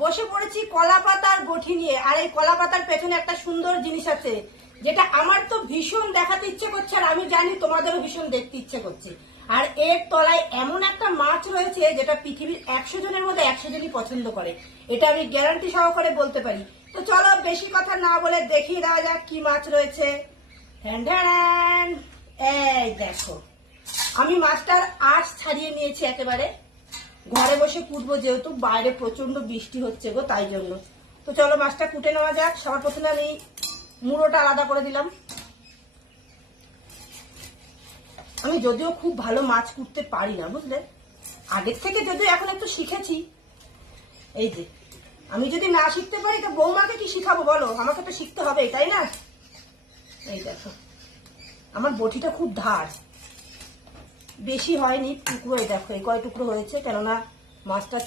বসে পড়েছি কলা পাতার বটি নিয়ে। আর এই কলা পাতার পেছনে একটা সুন্দর জিনিস আছে, যেটা আমার তো ভীষণ দেখাতে ইচ্ছে করছে, আর আমি জানি তোমাদেরও ভীষণ দেখতে ইচ্ছে করছে। আর এর তলায় এমন একটা মাছ রয়েছে যেটা পৃথিবীর 100 জনের মধ্যে 100 জনই পছন্দ করে, এটা আমি গ্যারান্টি সহকারে বলতে পারি। তো চলো বেশি কথা না বলে দেখিয়ে দেওয়া যাক কি মাছ রয়েছে। এই দেখো, আমি মাছটার আঁশ ছাড়িয়ে নিয়েছি একেবারে। ঘরে বসে কুটবো, যেহেতু বাইরে প্রচন্ড বৃষ্টি হচ্ছে গো, তাই জন্য। তো চলো মাছটা কুটে নেওয়া যাক। সবার প্রথমে আমি মুড়োটা আলাদা করে দিলাম। আমি যদিও খুব ভালো মাছ কুটতে পারি না, বুঝলে, আগের থেকে যদিও এখন একটু শিখেছি। এই যে, আমি যদি না শিখতে পারি তো বৌমাকে কি শিখাবো বলো, আমাকে তো শিখতে হবে, তাই না? এই দেখো, আমার বটিটা খুব ধার, বেশি হয়নি, টুকরো। দেখো এই কয় টুকরো হয়েছে, কেননা মাছটা